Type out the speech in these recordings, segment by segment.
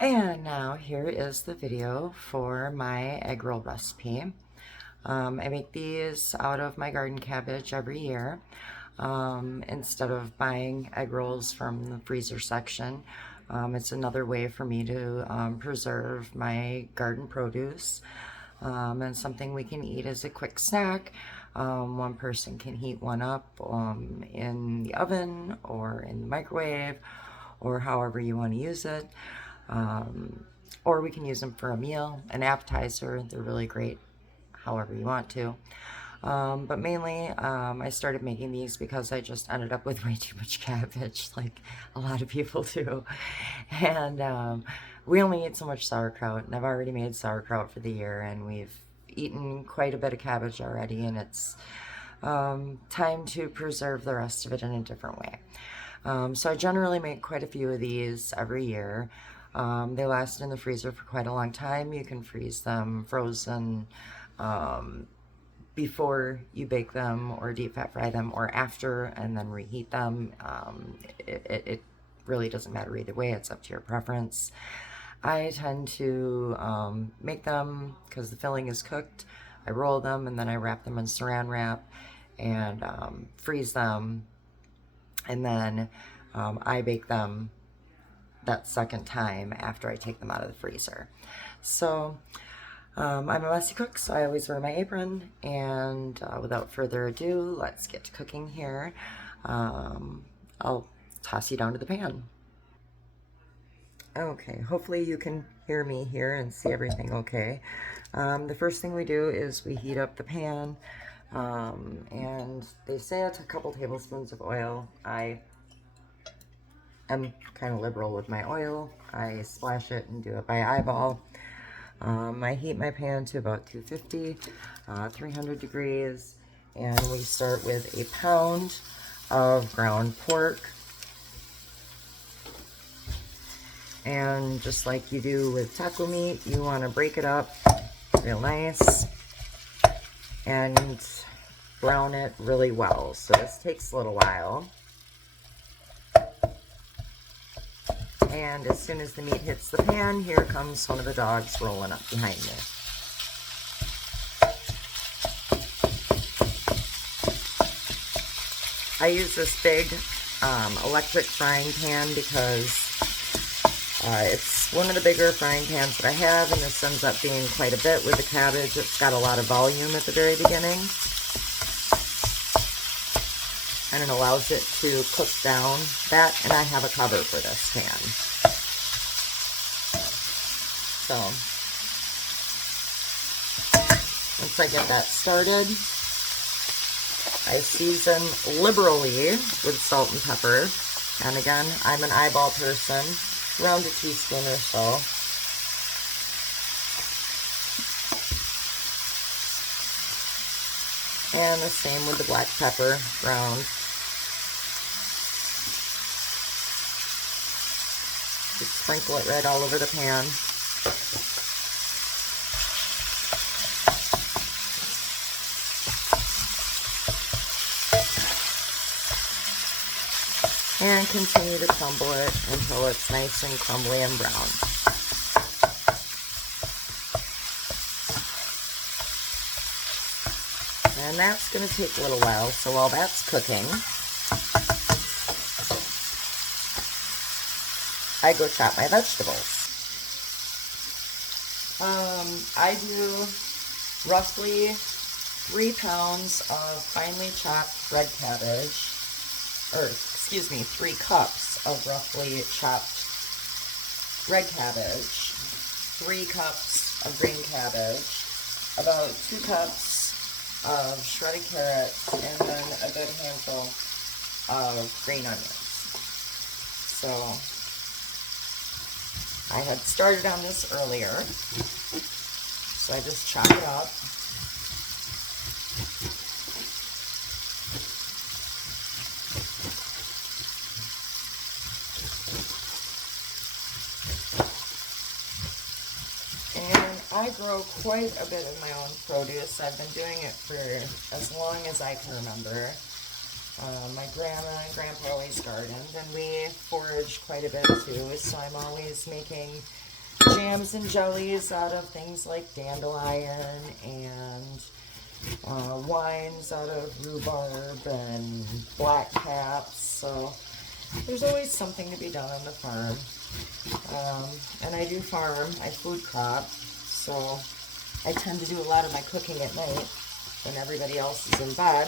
And now here is the video for my egg roll recipe. I make these out of my garden cabbage every year. Instead of buying egg rolls from the freezer section, it's another way for me to preserve my garden produce, and something we can eat as a quick snack. One person can heat one up in the oven or in the microwave, or however you want to use it. Or we can use them for a meal, an appetizer. They're really great however you want to. But mainly, I started making these because I just ended up with way too much cabbage, like a lot of people do. And we only eat so much sauerkraut, and I've already made sauerkraut for the year, and we've eaten quite a bit of cabbage already, and it's time to preserve the rest of it in a different way. So I generally make quite a few of these every year. They last in the freezer for quite a long time. You can freeze them frozen before you bake them or deep fat fry them, or after and then reheat them. It really doesn't matter either way. It's up to your preference. I tend to make them because the filling is cooked. I roll them and then I wrap them in saran wrap and freeze them, and then I bake them that second time after I take them out of the freezer. So I'm a messy cook, so I always wear my apron, and without further ado, let's get to cooking here. I'll toss you down to the pan. Okay, hopefully you can hear me here and see everything okay. The first thing we do is we heat up the pan, and they say it's a couple tablespoons of oil. I'm kind of liberal with my oil. I splash it and do it by eyeball. I heat my pan to about 250, 300 degrees, and we start with a pound of ground pork. And just like you do with taco meat, you want to break it up real nice and brown it really well. So this takes a little while. And as soon as the meat hits the pan, here comes one of the dogs rolling up behind me. I use this big electric frying pan because it's one of the bigger frying pans that I have, and this ends up being quite a bit with the cabbage. It's got a lot of volume at the very beginning, and it allows it to cook down that, and I have a cover for this pan. So once I get that started, I season liberally with salt and pepper, and again, I'm an eyeball person, around a teaspoon or so. And the same with the black pepper, ground. Just sprinkle it right all over the pan. And continue to crumble it until it's nice and crumbly and brown. And that's going to take a little while, so while that's cooking, I go chop my vegetables. I do roughly 3 pounds of finely chopped red cabbage, or excuse me, 3 cups of roughly chopped red cabbage, 3 cups of green cabbage, about 2 cups of shredded carrots, and then a good handful of green onions. So I had started on this earlier, so I just chop it up. I grow quite a bit of my own produce. I've been doing it for as long as I can remember. My grandma and grandpa always gardened, and we forage quite a bit too, so I'm always making jams and jellies out of things like dandelion, and wines out of rhubarb and black caps. So there's always something to be done on the farm. And I do farm, I food crop, so I tend to do a lot of my cooking at night when everybody else is in bed,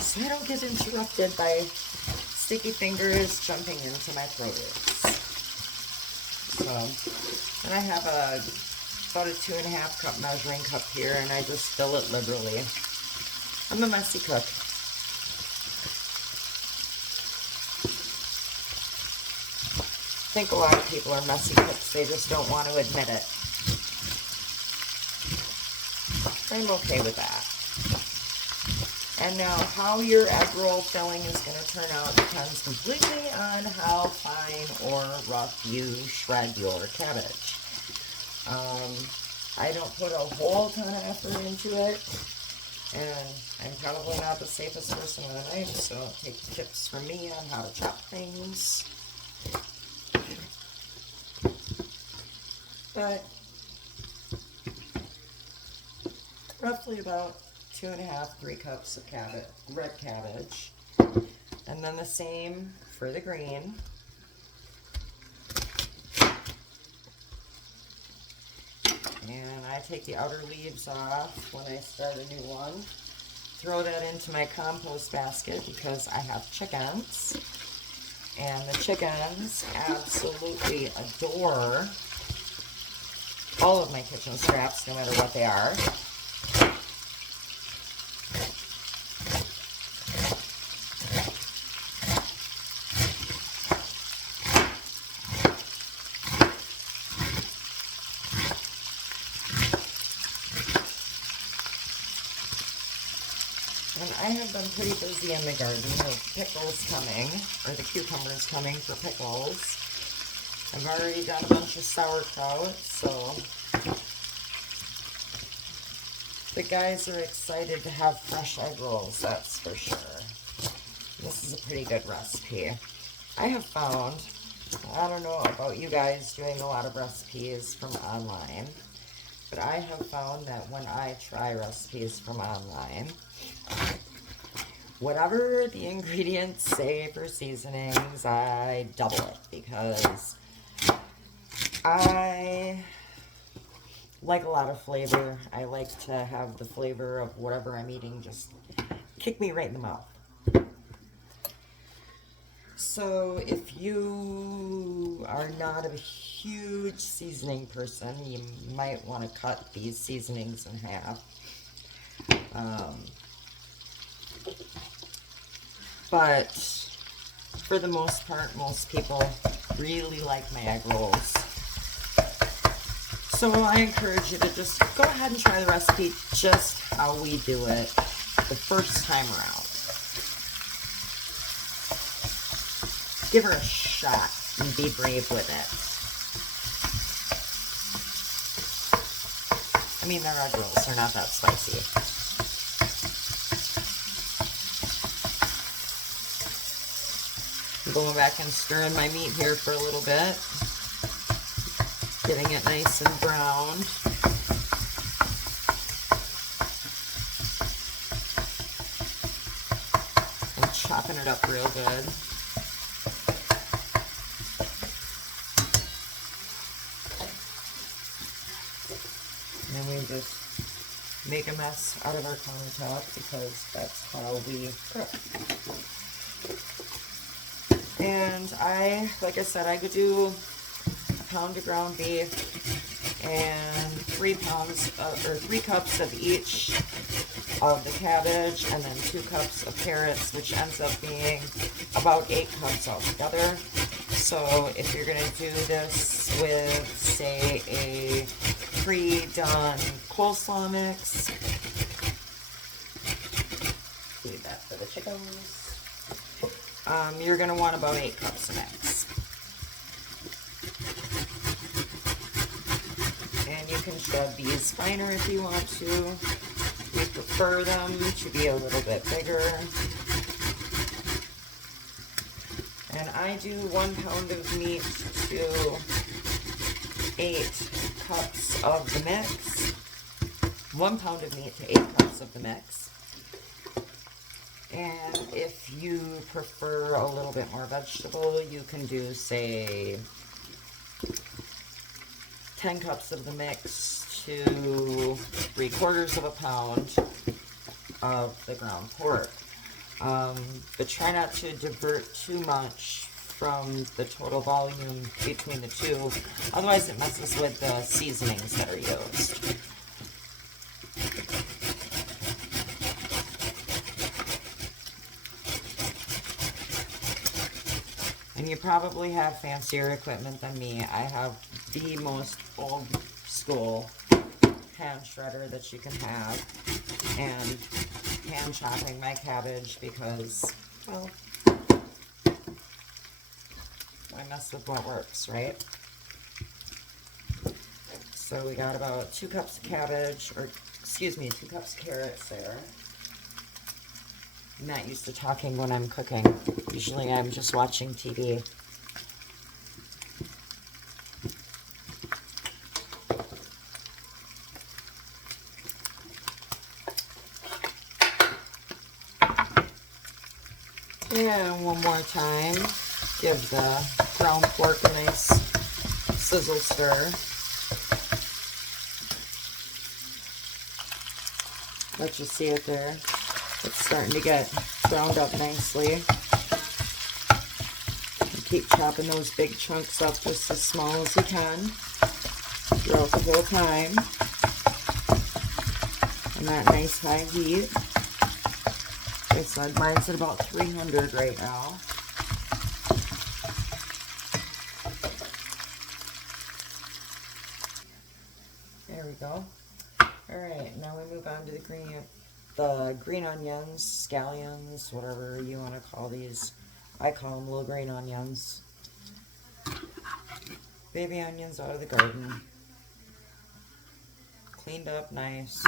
so I don't get interrupted by sticky fingers jumping into my produce. So, and I have about a 2.5 cup measuring cup here, and I just fill it liberally. I'm a messy cook. I think a lot of people are messy cooks, they just don't want to admit it. I'm okay with that. And now how your egg roll filling is going to turn out depends completely on how fine or rough you shred your cabbage. I don't put a whole ton of effort into it, and I'm probably not the safest person with a knife, so don't take tips from me on how to chop things. But roughly about 2.5, 3 cups of red cabbage, and then the same for the green. And I take the outer leaves off when I start a new one. Throw that into my compost basket because I have chickens, and the chickens absolutely adore all of my kitchen scraps, no matter what they are. And I have been pretty busy in the garden with pickles coming, or the cucumbers coming for pickles. I've already done a bunch of sauerkraut, so the guys are excited to have fresh egg rolls, that's for sure. This is a pretty good recipe. I have found, I don't know about you guys doing a lot of recipes from online, but I have found that when I try recipes from online, whatever the ingredients say for seasonings, I double it, because I like a lot of flavor. I like to have the flavor of whatever I'm eating just kick me right in the mouth. So if you are not a huge seasoning person, you might want to cut these seasonings in half. But for the most part, most people really like my egg rolls. So I encourage you to just go ahead and try the recipe just how we do it the first time around. Give her a shot and be brave with it. I mean, they're egg rolls, they're not that spicy. I'm going back and stirring my meat here for a little bit. Getting it nice and browned. And chopping it up real good. And then we just make a mess out of our countertop because that's how we cook. And like I said, I could do a pound of ground beef and 3 cups of each of the cabbage, and then 2 cups of carrots, which ends up being about 8 cups altogether. So if you're going to do this with, say, a pre-done coleslaw mix, leave that for the chickens. You're going to want about 8 cups of mix. And you can shred these finer if you want to. We prefer them to be a little bit bigger. And I do 1 pound of meat to 8 cups of the mix. 1 pound of meat to 8 cups of the mix. And if you prefer a little bit more vegetable, you can do, say, 10 cups of the mix to 3/4 of a pound of the ground pork. But try not to divert too much from the total volume between the two, otherwise it messes with the seasonings that are used. And you probably have fancier equipment than me. I have the most old school hand shredder that you can have, and hand chopping my cabbage because, well, I mess with what works, right? So we got about 2 cups of cabbage, or excuse me, 2 cups of carrots there. I'm not used to talking when I'm cooking. Usually I'm just watching TV. And one more time, give the ground pork a nice sizzle stir. Let you see it there. It's starting to get browned up nicely. And keep chopping those big chunks up just as small as you can throughout the whole time. And that nice high heat. Like I said, mine's at about 300 right now. There we go. Alright, now we move on to the green onions, scallions, whatever you want to call these. I call them little green onions. Baby onions out of the garden. Cleaned up nice.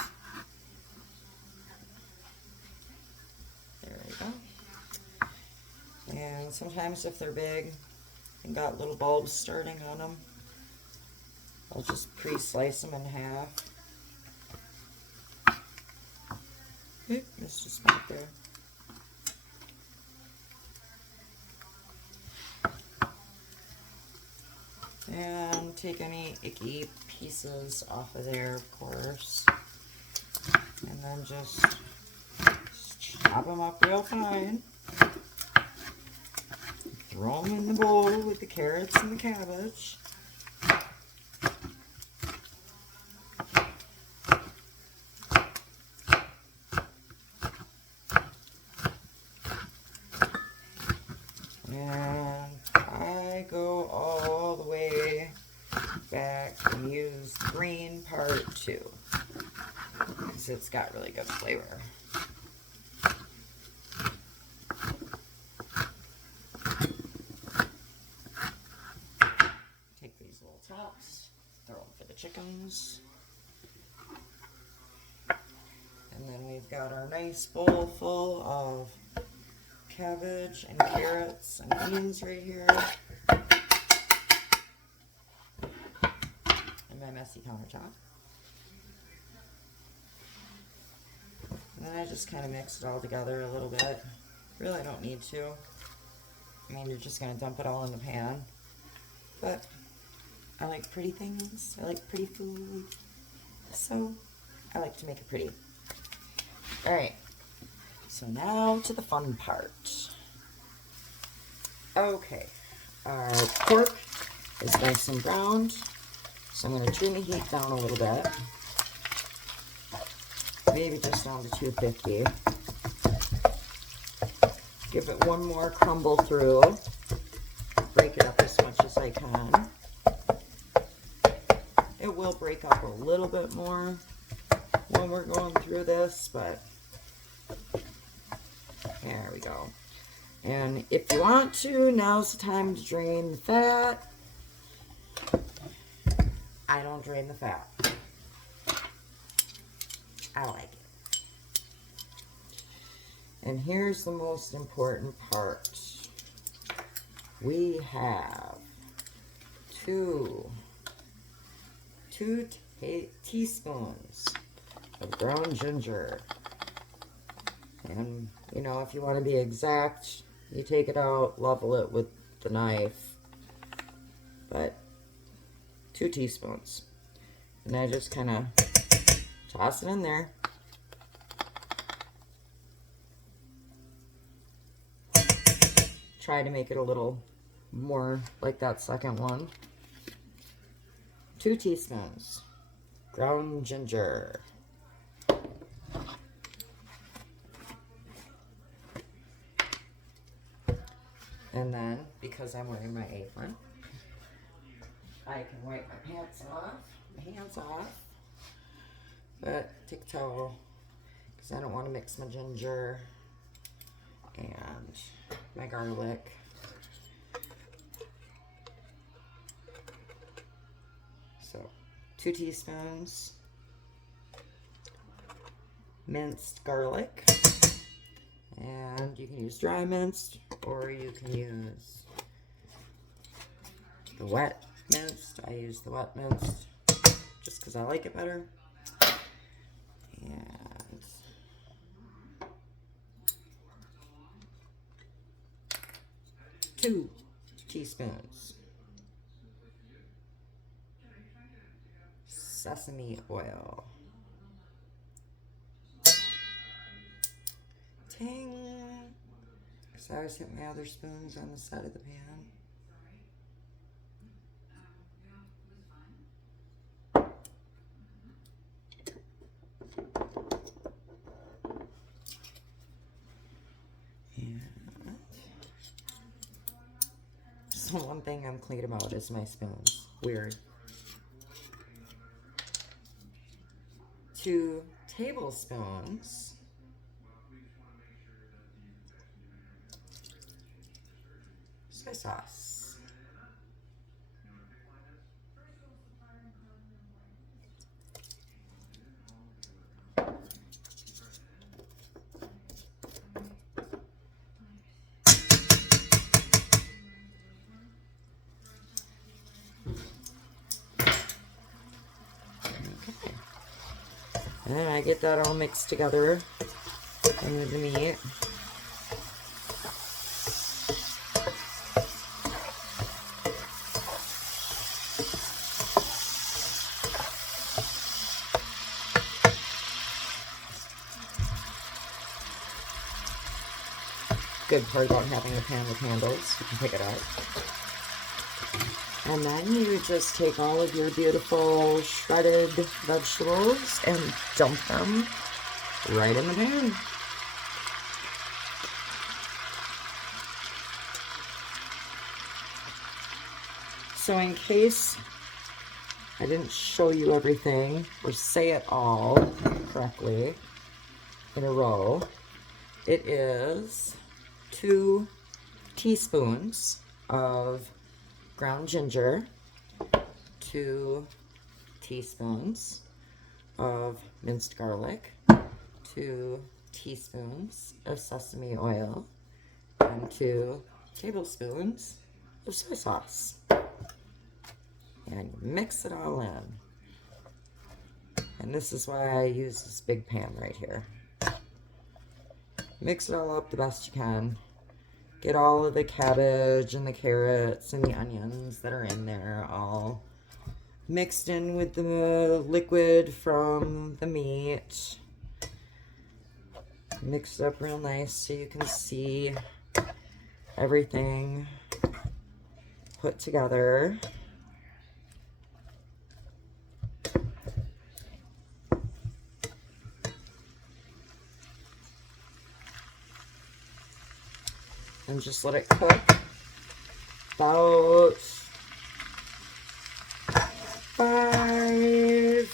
There we go. And sometimes if they're big and got little bulbs starting on them, I'll just pre-slice them in half. Oop, missed a spot there. And take any icky pieces off of there, of course. And then just chop them up real fine. Throw them in the bowl with the carrots and the cabbage. And I go all the way back and use the green part too, because it's got really good flavor. Take these little tops, throw them for the chickens. And then we've got our nice bowl full of cabbage and carrots and beans right here. And my messy countertop. And then I just kind of mix it all together a little bit. Really don't need to. I mean, you're just going to dump it all in the pan. But I like pretty things. I like pretty food. So I like to make it pretty. Alright. So now to the fun part. Okay, our pork is nice and browned, so I'm going to turn the heat down a little bit, maybe just down to 250. Give it one more crumble through, break it up as much as I can. It will break up a little bit more when we're going through this, but there we go. And if you want to, now's the time to drain the fat. I don't drain the fat. I like it. And here's the most important part. We have 2 2 teaspoons of ground ginger. And, you know, if you want to be exact, you take it out, level it with the knife. But 2 teaspoons. And I just kind of toss it in there. Try to make it a little more like that second one. 2 teaspoons ground ginger. And then, because I'm wearing my apron, I can wipe my pants off, my hands off. But take a towel, because I don't want to mix my ginger and my garlic. So, 2 teaspoons minced garlic. And you can use dry minced, or you can use the wet minced. I use the wet minced just because I like it better. And 2 teaspoons sesame oil. Ting! Because I always hit my other spoons on the side of the pan. And so one thing I'm clean about is my spoons. Weird. 2 tablespoons soy sauce. Okay. And then I get that all mixed together in with the meat. Good part about having a pan with handles, you can pick it up. And then you just take all of your beautiful shredded vegetables and dump them right in the pan. So in case I didn't show you everything or say it all correctly in a row, it is 2 teaspoons of ground ginger, 2 teaspoons of minced garlic, 2 teaspoons of sesame oil, and 2 tablespoons of soy sauce. And mix it all in. And this is why I use this big pan right here. Mix it all up the best you can. Get all of the cabbage and the carrots and the onions that are in there all mixed in with the liquid from the meat. Mix it up real nice so you can see everything put together. And just let it cook about 5-10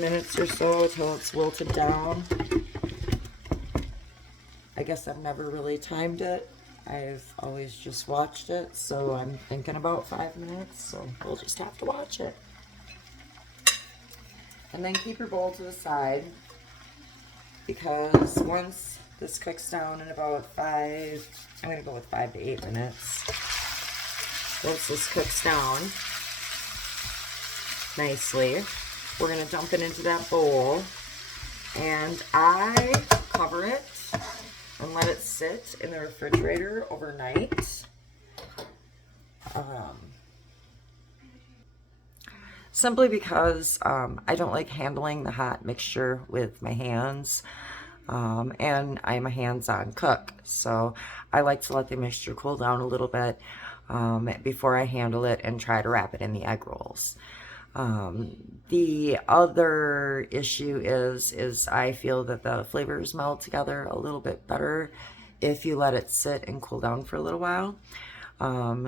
minutes or so until it's wilted down. I guess I've never really timed it. I've always just watched it, so I'm thinking about 5 minutes, so we'll just have to watch it. And then keep your bowl to the side, because once this cooks down in about I'm going to go with 5 to 8 minutes. Once this cooks down, nicely. We're going to dump it into that bowl, and I cover it and let it sit in the refrigerator overnight. Simply because I don't like handling the hot mixture with my hands, and I'm a hands-on cook, so I like to let the mixture cool down a little bit before I handle it and try to wrap it in the egg rolls. The other issue is I feel that the flavors meld together a little bit better if you let it sit and cool down for a little while.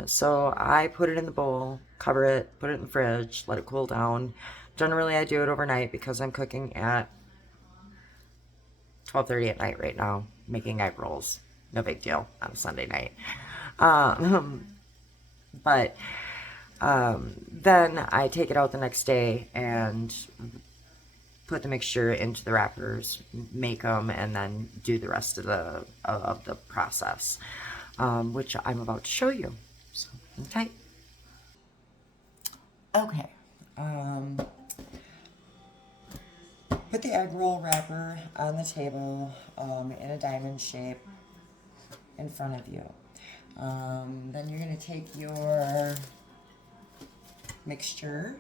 So I put it in the bowl, cover it, put it in the fridge, let it cool down. Generally, I do it overnight because I'm cooking at 12:30 at night right now, making egg rolls. No big deal on a Sunday night. But then I take it out the next day and put the mixture into the wrappers, make them, and then do the rest of the process, which I'm about to show you. So, okay. Okay. Put the egg roll wrapper on the table in a diamond shape in front of you. Then you're going to take your mixture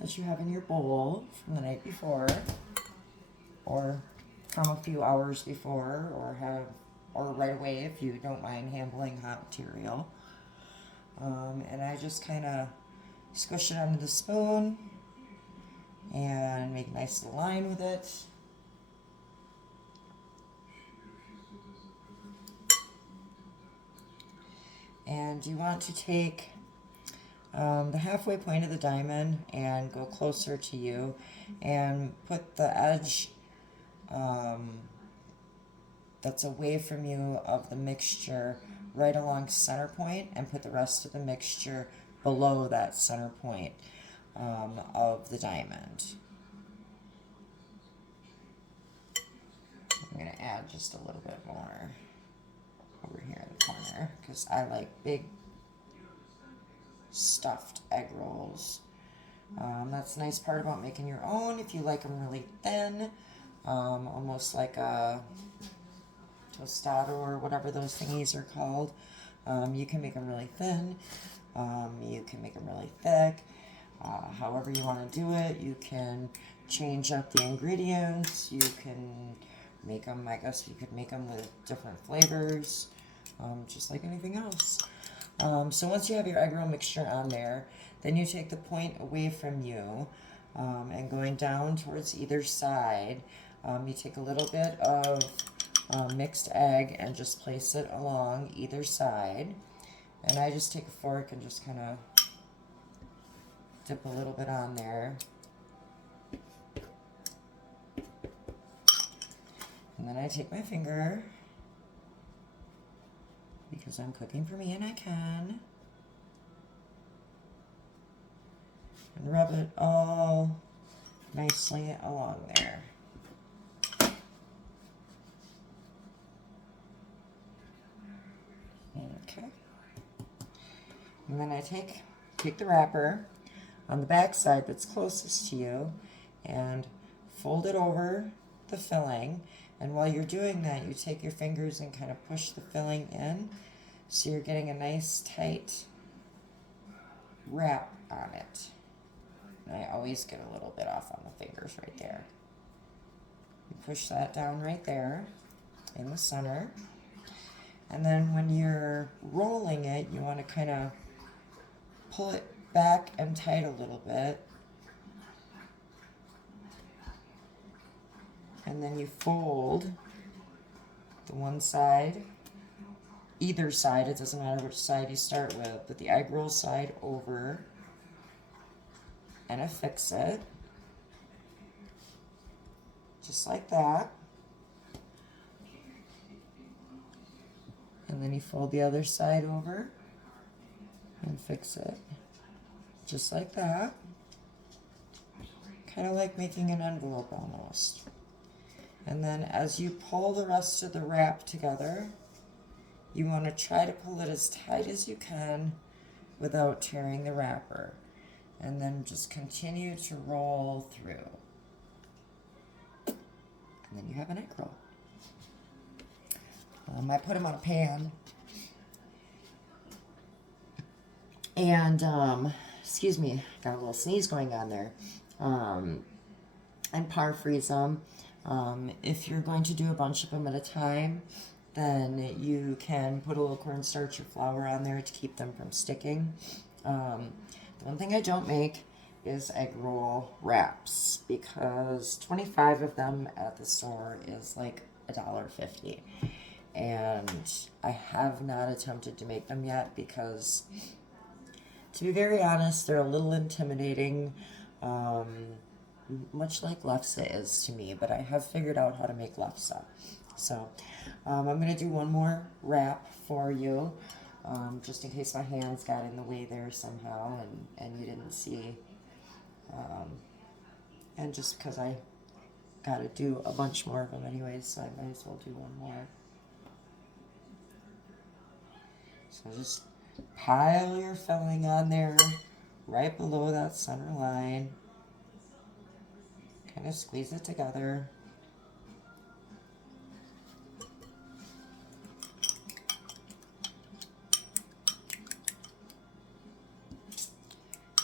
that you have in your bowl from the night before, or from a few hours before, or right away if you don't mind handling hot material. And I just kind of squish it under the spoon and make a nice little line with it. And you want to take the halfway point of the diamond and go closer to you and put the edge that's away from you of the mixture right along center point, and put the rest of the mixture below that center point of the diamond. I'm going to add just a little bit more over here in the corner because I like big stuffed egg rolls. That's the nice part about making your own. If you like them really thin, almost like a tostado or whatever those thingies are called, you can make them really thin. You can make them really thick. However you want to do it. You can change up the ingredients. You can make them, I guess you could make them with different flavors, just like anything else. So once you have your egg roll mixture on there, then you take the point away from you and going down towards either side, you take a little bit of mixed egg and just place it along either side. And I just take a fork and just kind of dip a little bit on there. And then I take my finger, because I'm cooking for me and I can, and rub it all nicely along there. Okay. And then I take the wrapper on the back side that's closest to you and fold it over the filling. And while you're doing that, you take your fingers and kind of push the filling in, so you're getting a nice tight wrap on it. And I always get a little bit off on the fingers right there. You push that down right there in the center. And then when you're rolling it, you want to kind of pull it back and tight a little bit. And then you fold the one side, either side, it doesn't matter which side you start with, but the egg roll side over and affix it, just like that. And then you fold the other side over and fix it, just like that. Kind of like making an envelope almost. And then as you pull the rest of the wrap together, you want to try to pull it as tight as you can without tearing the wrapper. and then just continue to roll through. And then you have an egg roll. I put them on a pan, and excuse me, got a little sneeze going on there. And par freeze them. If you're going to do a bunch of them at a time, then you can put a little cornstarch or flour on there to keep them from sticking. One thing I don't make is egg roll wraps, because 25 of them at the store is like $1.50. And I have not attempted to make them yet because, to be very honest, they're a little intimidating, much like lefse is to me, but I have figured out how to make lefse. So I'm going to do one more wrap for you, just in case my hands got in the way there somehow and you didn't see. And just because I got to do a bunch more of them anyways, so I might as well do one more. So just pile your filling on there right below that center line. Kind of squeeze it together.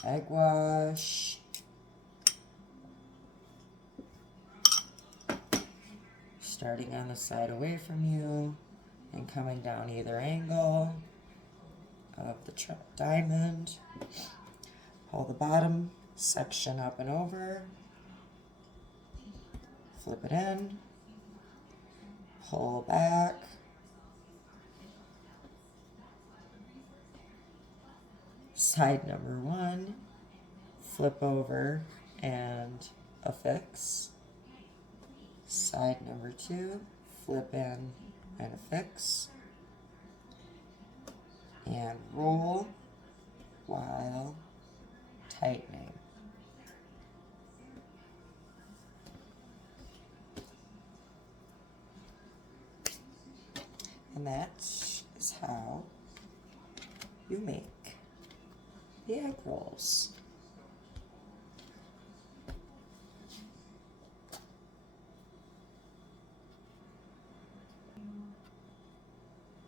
Egg wash. Starting on the side away from you and coming down either angle of the diamond. Pull the bottom section up and over. Flip it in. Pull back. Side number one. Flip over and affix. Side number two, flip in and affix, and roll while tightening. And that is how you make the egg rolls.